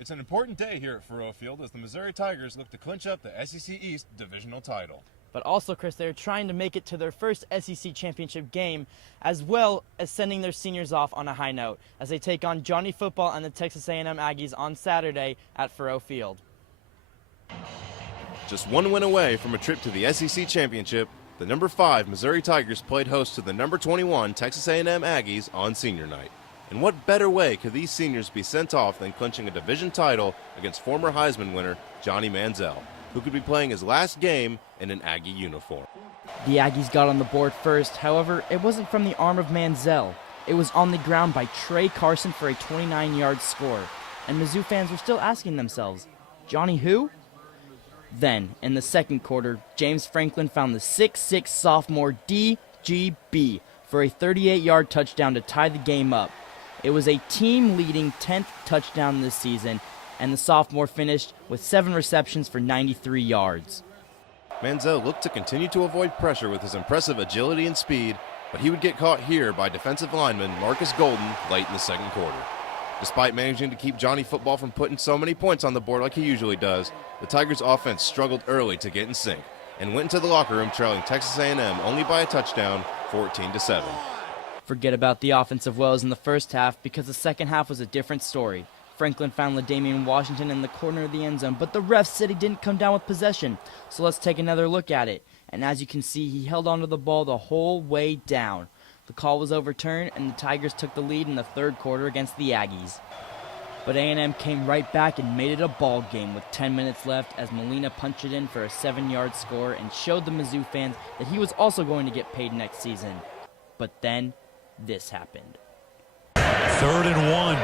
It's an important day here at Faurot Field as the Missouri Tigers look to clinch up the SEC East divisional title. But also, Chris, they're trying to make it to their first SEC championship game, as well as sending their seniors off on a high note as they take on Johnny Football and the Texas A&M Aggies on Saturday at Faurot Field. Just one win away from a trip to the SEC championship, the number 5 Missouri Tigers played host to the number 21 Texas A&M Aggies on senior night. And what better way could these seniors be sent off than clinching a division title against former Heisman winner Johnny Manziel, who could be playing his last game in an Aggie uniform. The Aggies got on the board first. However, it wasn't from the arm of Manziel. It was on the ground by Trey Carson for a 29-yard score. And Mizzou fans were still asking themselves, Johnny who? Then, in the second quarter, James Franklin found the 6'6" sophomore DGB for a 38-yard touchdown to tie the game up. It was a team-leading 10th touchdown this season, and the sophomore finished with 7 receptions for 93 yards. Manziel looked to continue to avoid pressure with his impressive agility and speed, but he would get caught here by defensive lineman Marcus Golden late in the second quarter. Despite managing to keep Johnny Football from putting so many points on the board like he usually does, the Tigers' offense struggled early to get in sync and went into the locker room trailing Texas A&M only by a touchdown, 14-7. Forget about the offensive woes in the first half because the second half was a different story. Franklin found LaDamian Washington in the corner of the end zone, but the ref said he didn't come down with possession. So let's take another look at it. And as you can see, he held onto the ball the whole way down. The call was overturned, and the Tigers took the lead in the third quarter against the Aggies. But A&M came right back and made it a ball game with 10 minutes left as Molina punched it in for a 7-yard score and showed the Mizzou fans that he was also going to get paid next season. But then, this happened. 3rd and 1.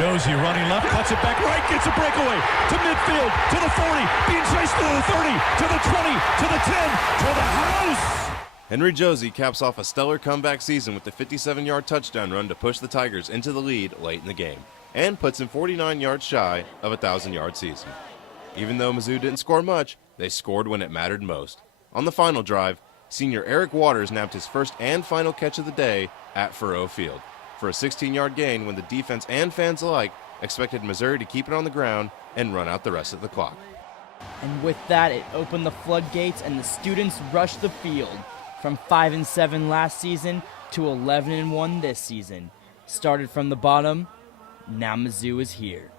Josie running left, cuts it back right, gets a breakaway to midfield, to the 40, being chased to the 30, to the 20, to the 10, to the house! Henry Josie caps off a stellar comeback season with the 57-yard touchdown run to push the Tigers into the lead late in the game, and puts him 49 yards shy of a 1,000-yard season. Even though Mizzou didn't score much, they scored when it mattered most. On the final drive, senior Eric Waters nabbed his first and final catch of the day at Faurot Field for a 16-yard gain when the defense and fans alike expected Missouri to keep it on the ground and run out the rest of the clock. And with that, it opened the floodgates and the students rushed the field. From 5-7 last season to 11-1 this season. Started from the bottom, now Mizzou is here.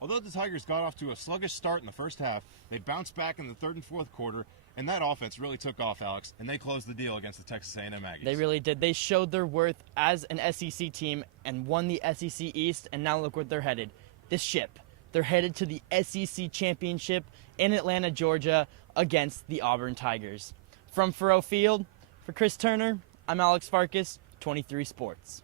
Although the Tigers got off to a sluggish start in the first half, they bounced back in the third and fourth quarter, and that offense really took off, Alex, and they closed the deal against the Texas A&M Aggies. They really did. They showed their worth as an SEC team and won the SEC East, and now look where they're headed. This ship. They're headed to the SEC Championship in Atlanta, Georgia, against the Auburn Tigers. From Faurot Field, for Chris Turner, I'm Alex Farkas, 23 Sports.